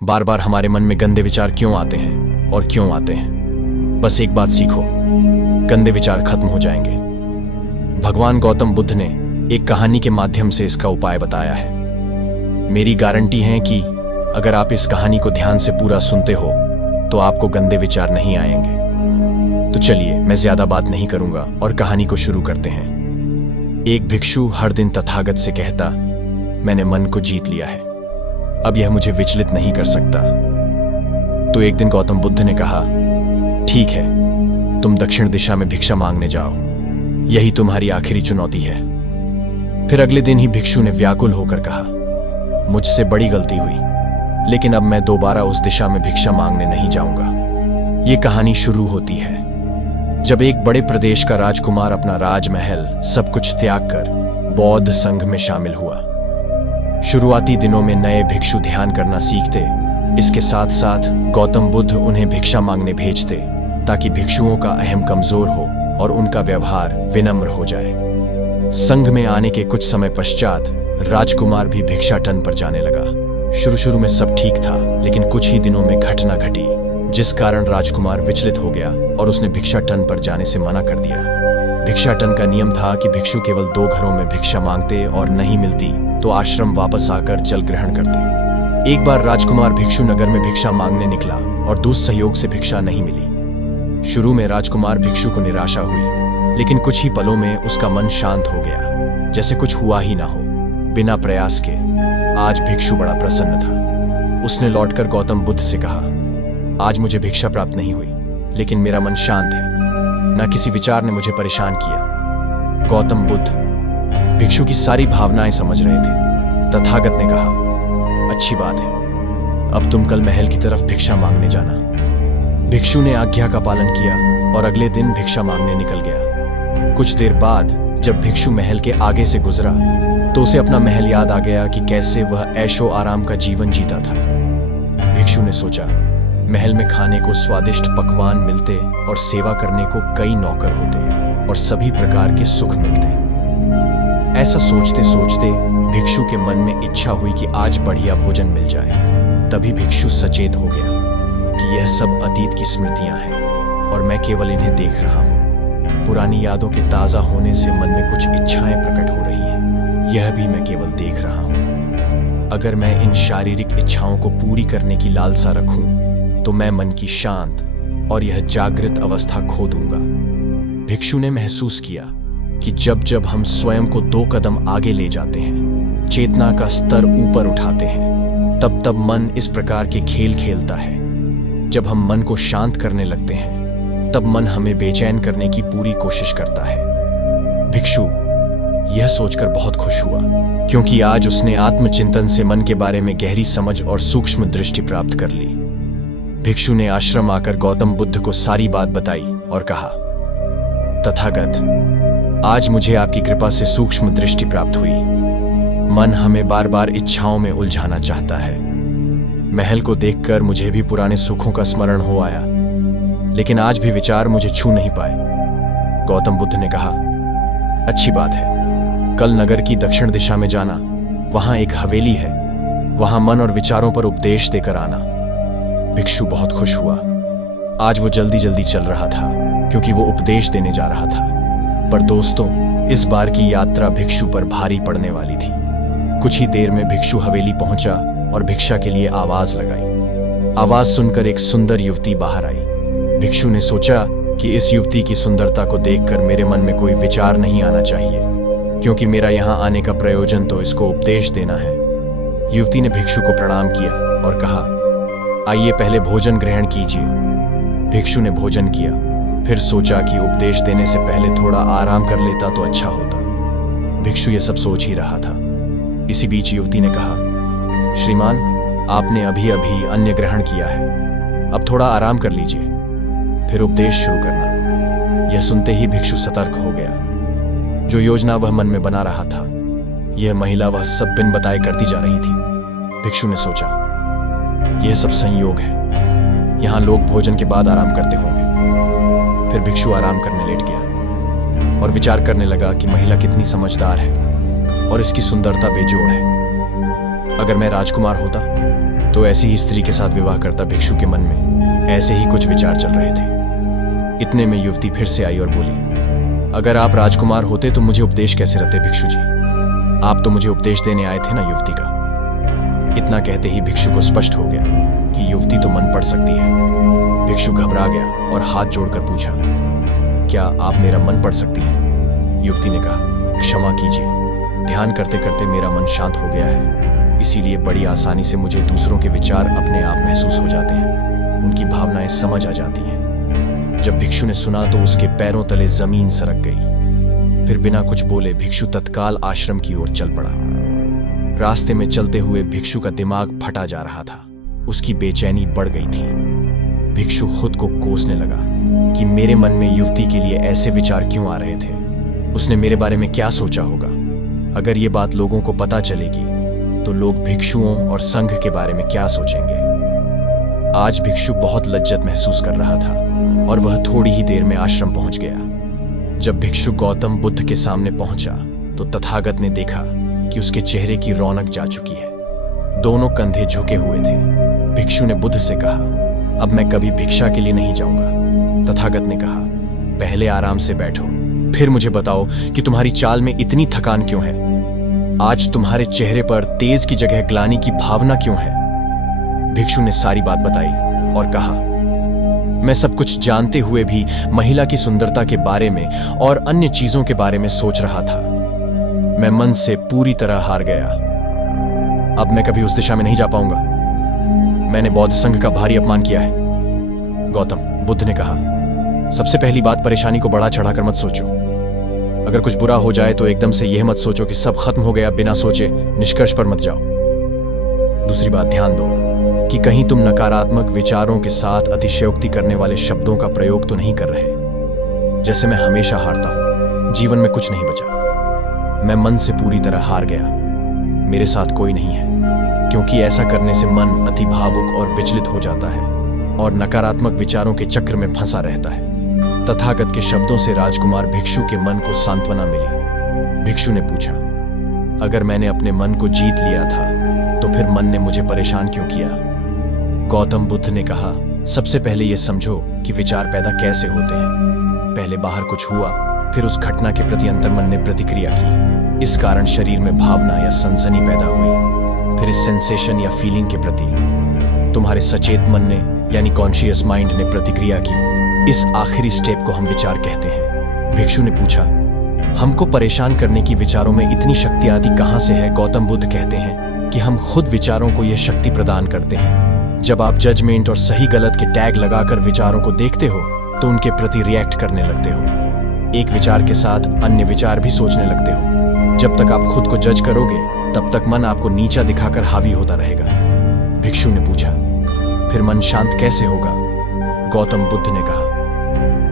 बार बार हमारे मन में गंदे विचार क्यों आते हैं और क्यों आते हैं? बस एक बात सीखो, गंदे विचार खत्म हो जाएंगे। भगवान गौतम बुद्ध ने एक कहानी के माध्यम से इसका उपाय बताया है। मेरी गारंटी है कि अगर आप इस कहानी को ध्यान से पूरा सुनते हो तो आपको गंदे विचार नहीं आएंगे। तो चलिए, मैं ज्यादा बात नहीं करूंगा और कहानी को शुरू करते हैं। एक भिक्षु हर दिन तथागत से कहता, मैंने मन को जीत लिया है, अब यह मुझे विचलित नहीं कर सकता। तो एक दिन गौतम बुद्ध ने कहा, ठीक है, तुम दक्षिण दिशा में भिक्षा मांगने जाओ, यही तुम्हारी आखिरी चुनौती है। फिर अगले दिन ही भिक्षु ने व्याकुल होकर कहा, मुझसे बड़ी गलती हुई, लेकिन अब मैं दोबारा उस दिशा में भिक्षा मांगने नहीं जाऊंगा। ये कहानी शुरू होती है जब एक बड़े प्रदेश का राजकुमार अपना राजमहल सब कुछ त्याग कर बौद्ध संघ में शामिल हुआ। शुरुआती दिनों में नए भिक्षु ध्यान करना सीखते, इसके साथ साथ गौतम बुद्ध उन्हें भिक्षा मांगने भेजते ताकि भिक्षुओं का अहम कमजोर हो और उनका व्यवहार विनम्र हो जाए। संघ में आने के कुछ समय पश्चात राजकुमार भी भिक्षाटन पर जाने लगा। शुरू में सब ठीक था, लेकिन कुछ ही दिनों में घटना घटी जिस कारण राजकुमार विचलित हो गया और उसने भिक्षाटन पर जाने से मना कर दिया। भिक्षाटन का नियम था कि भिक्षु केवल 2 घरों में भिक्षा मांगते और नहीं मिलती तो आश्रम वापस आकर जल ग्रहण करते। एक बार राजकुमार भिक्षु नगर में भिक्षा मांगने निकला और दुस्सहयोग से भिक्षा नहीं मिली। शुरू में राजकुमार भिक्षु को निराशा हुई, लेकिन कुछ ही पलों में उसका मन शांत हो गया, जैसे कुछ हुआ ही ना हो। बिना प्रयास के आज भिक्षु बड़ा प्रसन्न था। उसने लौटकर गौतम बुद्ध से कहा, आज मुझे भिक्षा प्राप्त नहीं हुई, लेकिन मेरा मन शांत है, न किसी विचार ने मुझे परेशान किया। गौतम बुद्ध भिक्षु की सारी भावनाएं समझ रहे थे। तथागत ने कहा, अच्छी बात है, अब तुम कल महल की तरफ भिक्षा मांगने जाना। भिक्षु ने आज्ञा का पालन किया और अगले दिन भिक्षा मांगने निकल गया। कुछ देर बाद जब भिक्षु महल के आगे से गुजरा तो उसे अपना महल याद आ गया कि कैसे वह ऐशो आराम का जीवन जीता था। भिक्षु ने सोचा, महल में खाने को स्वादिष्ट पकवान मिलते और सेवा करने को कई नौकर होते और सभी प्रकार के सुख मिलते। ऐसा सोचते सोचते भिक्षु के मन में इच्छा हुई कि आज बढ़िया भोजन मिल जाए। तभी भिक्षु सचेत हो गया कि यह सब अतीत की स्मृतियां हैं और मैं केवल इन्हें देख रहा हूं। पुरानी यादों के ताजा होने से मन में कुछ इच्छाएं प्रकट हो रही हैं, यह भी मैं केवल देख रहा हूं। अगर मैं इन शारीरिक इच्छाओं को पूरी करने की लालसा रखूं तो मैं मन की शांत और यह जागृत अवस्था खो दूंगा। भिक्षु ने महसूस किया कि जब जब हम स्वयं को 2 कदम आगे ले जाते हैं, चेतना का स्तर ऊपर उठाते हैं, तब तब मन इस प्रकार के खेल खेलता है। जब हम मन को शांत करने लगते हैं तब मन हमें बेचैन करने की पूरी कोशिश करता है। भिक्षु यह सोचकर बहुत खुश हुआ, क्योंकि आज उसने आत्मचिंतन से मन के बारे में गहरी समझ और सूक्ष्म दृष्टि प्राप्त कर ली। भिक्षु ने आश्रम आकर गौतम बुद्ध को सारी बात बताई और कहा, तथागत, आज मुझे आपकी कृपा से सूक्ष्म दृष्टि प्राप्त हुई। मन हमें बार बार इच्छाओं में उलझाना चाहता है। महल को देखकर मुझे भी पुराने सुखों का स्मरण हो आया, लेकिन आज भी विचार मुझे छू नहीं पाए। गौतम बुद्ध ने कहा, अच्छी बात है, कल नगर की दक्षिण दिशा में जाना, वहां एक हवेली है, वहां मन और विचारों पर उपदेश देकर आना। भिक्षु बहुत खुश हुआ। आज वो जल्दी जल्दी चल रहा था क्योंकि वो उपदेश देने जा रहा था। पर दोस्तों, इस बार की यात्रा भिक्षु पर भारी पड़ने वाली थी। कुछ ही देर में भिक्षु हवेली पहुंचा और भिक्षा के लिए आवाज लगाई। आवाज सुनकर एक सुंदर युवती बाहर आई। भिक्षु ने सोचा कि इस युवती की सुंदरता को देखकर मेरे मन में कोई विचार नहीं आना चाहिए, क्योंकि मेरा यहाँ आने का प्रयोजन तो इसको उपदेश देना है। युवती ने भिक्षु को प्रणाम किया और कहा, आइए पहले भोजन ग्रहण कीजिए। भिक्षु ने भोजन किया, फिर सोचा कि उपदेश देने से पहले थोड़ा आराम कर लेता तो अच्छा होता। भिक्षु ये सब सोच ही रहा था। इसी बीच युवती ने कहा, श्रीमान, आपने अभी अभी अन्न ग्रहण किया है, अब थोड़ा आराम कर लीजिए, फिर उपदेश शुरू करना। यह सुनते ही भिक्षु सतर्क हो गया। जो योजना वह मन में बना रहा था, यह महिला वह सब बिन बताए करती जा रही थी। भिक्षु ने सोचा, यह सब संयोग है, यहाँ लोग भोजन के बाद आराम करते होंगे। फिर भिक्षु आराम करने लेट गया और विचार करने लगा कि महिला कितनी समझदार है और इसकी सुंदरता बेजोड़ है। अगर मैं राजकुमार होता तो तो ऐसी ही स्त्री के साथ विवाह करता भिक्षु के मन में ऐसे ही कुछ विचार चल रहे थे। इतने में युवती फिर से आई और बोली, अगर आप राजकुमार होते तो मुझे उपदेश कैसे रहते भिक्षु जी? आप तो मुझे उपदेश देने आए थे ना युवती का। इतना कहते ही भिक्षु को स्पष्ट हो गया कि युवती तो मन पढ़ सकती है। भिक्षु घबरा गया और हाथ जोड़कर पूछा, क्या आप मेरा मन पढ़ सकती हैं? युवती ने कहा, क्षमा कीजिए, ध्यान करते करते मेरा मन शांत हो गया है, इसीलिए बड़ी आसानी से मुझे दूसरों के विचार अपने आप महसूस हो जाते हैं, उनकी भावनाएं समझ आ जाती हैं। जब भिक्षु ने सुना तो उसके पैरों तले जमीन सरक गई। फिर बिना कुछ बोले भिक्षु तत्काल आश्रम की ओर चल पड़ा। रास्ते में चलते हुए भिक्षु का दिमाग फटा जा रहा था, उसकी बेचैनी बढ़ गई थी। भिक्षु खुद को कोसने लगा कि मेरे मन में युवती के लिए ऐसे विचार क्यों आ रहे थे। उसने मेरे बारे में क्या सोचा होगा? अगर ये बात लोगों को पता चलेगी तो लोग भिक्षुओं और संघ के बारे में क्या सोचेंगे? आज भिक्षु बहुत लज्जत महसूस कर रहा था और वह थोड़ी ही देर में आश्रम पहुंच गया। जब भिक्षु गौतम बुद्ध के सामने पहुंचा तो तथागत ने देखा कि उसके चेहरे की रौनक जा चुकी है। दोनों कंधे झुके हुए थे। भिक्षु ने बुद्ध से कहा, अब मैं कभी भिक्षा के लिए नहीं जाऊंगा। तथागत ने कहा, पहले आराम से बैठो, फिर मुझे बताओ कि तुम्हारी चाल में इतनी थकान क्यों है? आज तुम्हारे चेहरे पर तेज की जगह ग्लानि की भावना क्यों है? भिक्षु ने सारी बात बताई और कहा, मैं सब कुछ जानते हुए भी महिला की सुंदरता के बारे में और अन्य चीजों के बारे में सोच रहा था। मैं मन से पूरी तरह हार गया। अब मैं कभी उस दिशा में नहीं जा पाऊंगा। मैंने बौद्ध संघ का भारी अपमान किया है। गौतम, बुद्ध ने कहा, सबसे पहली बात, परेशानी को बढ़ा चढ़ाकर मत सोचो। अगर कुछ बुरा हो जाए तो एकदम से यह मत सोचो कि सब खत्म हो गया, बिना सोचे निष्कर्ष पर मत जाओ। दूसरी बात, ध्यान दो कि कहीं तुम नकारात्मक विचारों के साथ अतिशयोक्ति करने वाले शब्दों का प्रयोग तो नहीं कर रहे। जैसे मैं हमेशा हारता हूं, जीवन में कुछ नहीं बचा। मैं मन से पूरी तरह हार गया। मेरे साथ कोई नहीं है, क्योंकि ऐसा करने से मन अति भावुक और विचलित हो जाता है और नकारात्मक विचारों के चक्र में फंसा रहता है। तथागत के शब्दों से राजकुमार भिक्षु के मन को सांत्वना मिली। भिक्षु ने पूछा, अगर मैंने अपने मन को जीत लिया था तो फिर मन ने मुझे परेशान क्यों किया? गौतम बुद्ध ने कहा, सबसे पहले यह समझो कि विचार पैदा कैसे होते हैं। पहले बाहर कुछ हुआ, फिर उस घटना के प्रति अंतर्मन ने प्रतिक्रिया की। इस कारण शरीर में भावना या सनसनी पैदा हुई। फिर इस सेंसेशन या फीलिंग के प्रति तुम्हारे सचेत मन ने यानी कॉन्शियस माइंड ने प्रतिक्रिया की। इस आखिरी स्टेप को हम विचार कहते हैं। भिक्षु ने पूछा, हमको परेशान करने की विचारों में इतनी शक्ति आती कहां से है? गौतम बुद्ध कहते हैं कि हम खुद विचारों को यह शक्ति प्रदान करते हैं। जब आप जजमेंट और सही गलत के टैग लगाकर विचारों को देखते हो तो उनके प्रति रिएक्ट करने लगते हो। एक विचार के साथ अन्य विचार भी सोचने लगते हो। जब तक आप खुद को जज करोगे तब तक मन आपको नीचा दिखाकर हावी होता रहेगा। भिक्षु ने पूछा, फिर मन शांत कैसे होगा? गौतम बुद्ध ने कहा,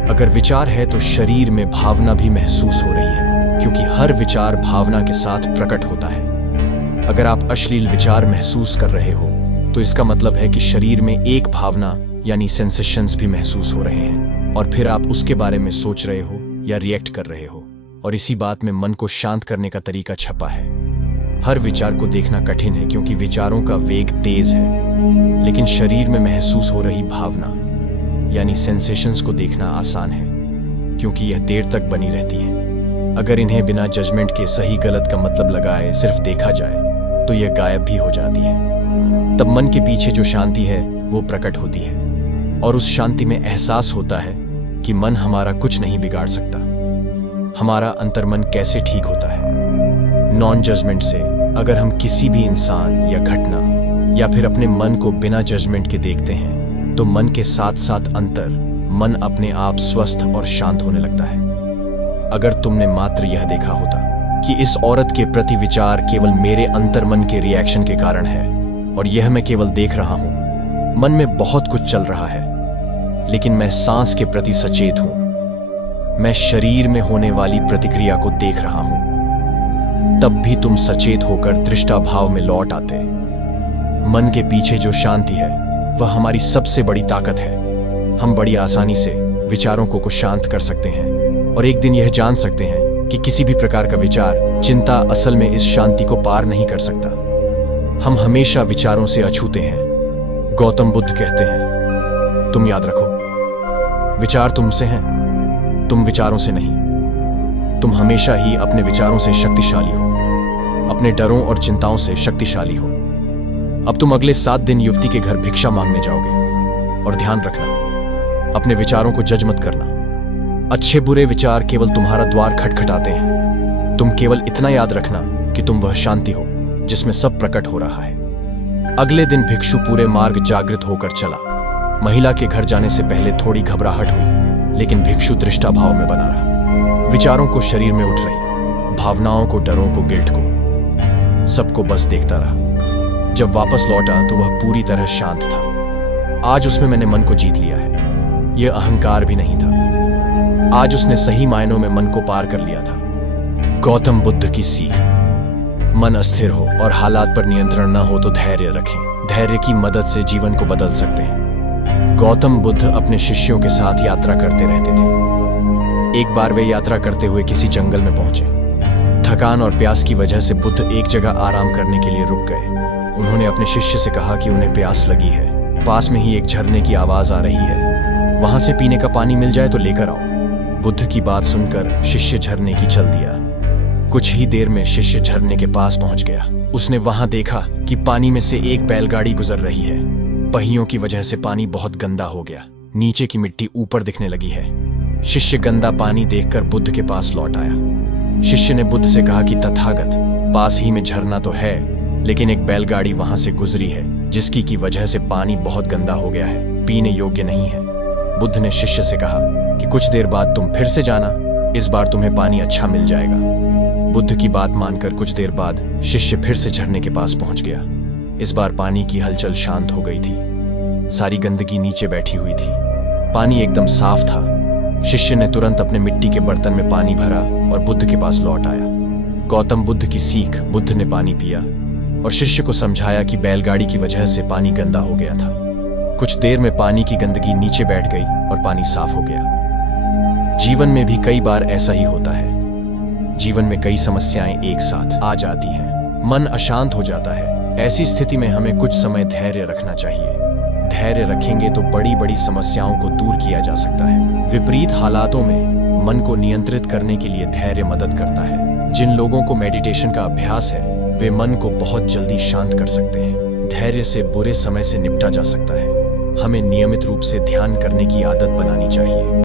अगर विचार है तो शरीर में भावना भी महसूस हो रही है, क्योंकि हर विचार भावना के साथ प्रकट होता है। अगर आप अश्लील विचार महसूस कर रहे हो तो इसका मतलब है कि शरीर में एक भावना यानी सेंसेशंस भी महसूस हो रहे हैं और फिर आप उसके बारे में सोच रहे हो या रिएक्ट कर रहे हो। और इसी बात में मन को शांत करने का तरीका छपा है। हर विचार को देखना कठिन है क्योंकि विचारों का वेग तेज है, लेकिन शरीर में महसूस हो रही भावना यानी सेंसेशंस को देखना आसान है क्योंकि यह देर तक बनी रहती है। अगर इन्हें बिना जजमेंट के सही गलत का मतलब लगाए सिर्फ देखा जाए तो यह गायब भी हो जाती है। तब मन के पीछे जो शांति है वो प्रकट होती है और उस शांति में एहसास होता है कि मन हमारा कुछ नहीं बिगाड़ सकता। हमारा अंतर्मन कैसे ठीक होता है? नॉन जजमेंट से अगर हम किसी भी इंसान या घटना या फिर अपने मन को बिना जजमेंट के देखते हैं तो मन के साथ साथ मन अपने आप स्वस्थ और शांत होने लगता है। अगर तुमने मात्र यह देखा होता कि इस औरत के प्रति विचार केवल मेरे अंतर्मन के रिएक्शन के कारण है और यह मैं केवल देख रहा हूं, मन में बहुत कुछ चल रहा है, लेकिन मैं सांस के प्रति सचेत हूं, मैं शरीर में होने वाली प्रतिक्रिया को देख रहा हूं, तब भी तुम सचेत होकर दृष्टा भाव में लौट आते। मन के पीछे जो शांति है वह हमारी सबसे बड़ी ताकत है। हम बड़ी आसानी से विचारों को शांत कर सकते हैं और एक दिन यह जान सकते हैं कि किसी भी प्रकार का विचार, चिंता असल में इस शांति को पार नहीं कर सकता। हम हमेशा विचारों से अछूते हैं गौतम बुद्ध कहते हैं, तुम याद रखो, विचार तुमसे हैं, तुम विचारों से नहीं। तुम हमेशा ही अपने विचारों से शक्तिशाली हो, अपने डरों और चिंताओं से शक्तिशाली हो। अब तुम अगले 7 दिन युवती के घर भिक्षा मांगने जाओगे, और ध्यान रखना, अपने विचारों को जज मत करना। अच्छे बुरे विचार केवल तुम्हारा द्वार खटखटाते हैं। तुम केवल इतना याद रखना कि तुम वह शांति हो जिसमें सब प्रकट हो रहा है। अगले दिन भिक्षु पूरे मार्ग जागृत होकर चला। महिला के घर जाने से पहले थोड़ी घबराहट हुई, लेकिन भिक्षु दृष्टा भाव में बना रहा। विचारों को शरीर में उठ रही, भावनाओं को, डरों को, गिल्ट को, सबको बस देखता रहा। जब वापस लौटा तो वह पूरी तरह शांत था। आज उसमें मैंने मन को जीत लिया है। यह अहंकार भी नहीं था। आज उसने सही मायनों में मन को पार कर लिया था। गौतम बुद्ध की सीख, मन अस्थिर हो और हालात पर नियंत्रण न हो तो धैर्य रखें। धैर्य की मदद से जीवन को बदल सकते हैं। गौतम बुद्ध अपने शिष्यों के साथ यात्रा करते रहते थे। एक बार वे यात्रा करते हुए किसी जंगल में पहुंचे। थकान और प्यास की वजह से बुद्ध एक जगह आराम करने के लिए रुक गए। उन्होंने अपने शिष्य से कहा कि उन्हें प्यास लगी है, पास में ही एक झरने की आवाज आ रही है, वहां से पीने का पानी मिल जाए तो लेकर आओ। बुद्ध की बात सुनकर शिष्य झरने की चल दिया। कुछ ही देर में शिष्य झरने के पास पहुंच गया। उसने वहां देखा कि पानी में से एक बैलगाड़ी गुजर रही है। पहियों की वजह से पानी बहुत गंदा हो गया, नीचे की मिट्टी ऊपर दिखने लगी है। शिष्य गंदा पानी देखकर बुद्ध के पास लौट आया। शिष्य ने बुद्ध से कहा कि तथागत, पास ही में झरना तो है, लेकिन एक बैलगाड़ी वहां से गुजरी है जिसकी की वजह से पानी बहुत गंदा हो गया है, पीने योग्य नहीं है। बुद्ध ने शिष्य से कहा कि कुछ देर बाद तुम फिर से जाना, इस बार तुम्हें पानी अच्छा मिल जाएगा। बुद्ध की बात मानकर कुछ देर बाद शिष्य फिर से झरने के पास पहुंच गया। इस बार पानी की हलचल शांत हो गई थी। सारी गंदगी नीचे बैठी हुई थी। पानी एकदम साफ था। शिष्य ने तुरंत अपने मिट्टी के बर्तन में पानी भरा और बुद्ध के पास लौट आया। गौतम बुद्ध की सीख, बुद्ध ने पानी पिया और शिष्य को समझाया कि बैलगाड़ी की वजह से पानी गंदा हो गया था। कुछ देर में पानी की गंदगी नीचे बैठ गई और पानी साफ हो गया। जीवन में भी कई बार ऐसा ही होता है। जीवन में कई समस्याएं एक साथ आ जाती हैं, मन अशांत हो जाता है। ऐसी स्थिति में हमें कुछ समय धैर्य रखना चाहिए। धैर्य रखेंगे तो बड़ी बड़ी समस्याओं को दूर किया जा सकता है। विपरीत हालातों में मन को नियंत्रित करने के लिए धैर्य मदद करता है। जिन लोगों को मेडिटेशन का अभ्यास है वे मन को बहुत जल्दी शांत कर सकते हैं। धैर्य से बुरे समय से निपटा जा सकता है। हमें नियमित रूप से ध्यान करने की आदत बनानी चाहिए।